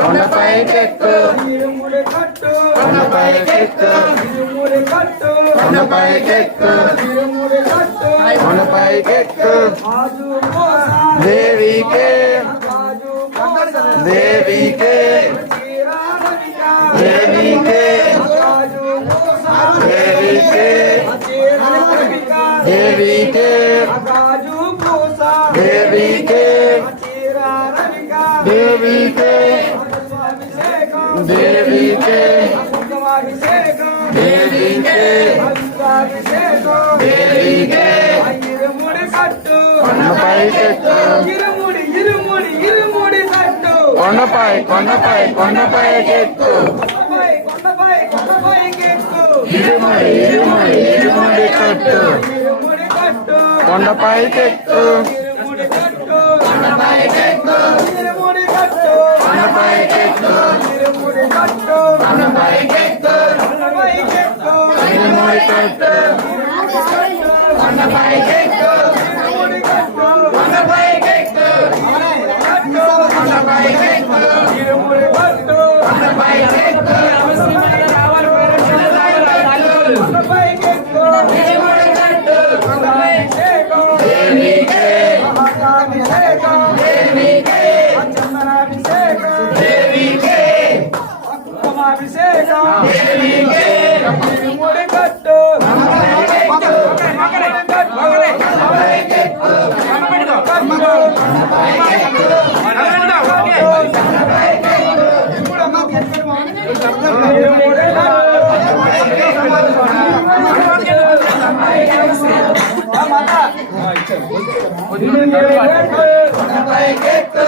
కొండపైకెక్కు కొండపైకెక్కు కొండపైకెక్కు కొండపైకెక్కు దేవికే దేవికే దేవికే దేవికే దేవికే దేవికే దేవికే దేవికే దేవికే దేవికే కొండపైకెక్కు కొండపై కొండపై కొండపైకెక్కు ఇరుముడి ఇరుముడి ఇరుముడి కట్టు కొండపైకెక్కు కొండపైకెక్కు కొండపైకెక్కు కొండపైకెక్కు ఇరుముడి కట్టు కొండపైకెక్కు కొండపైకెక్కు కొండపైకెక్కు ఇరుముడి కట్టు కొండపైకెక్కు కొండపైకెక్కు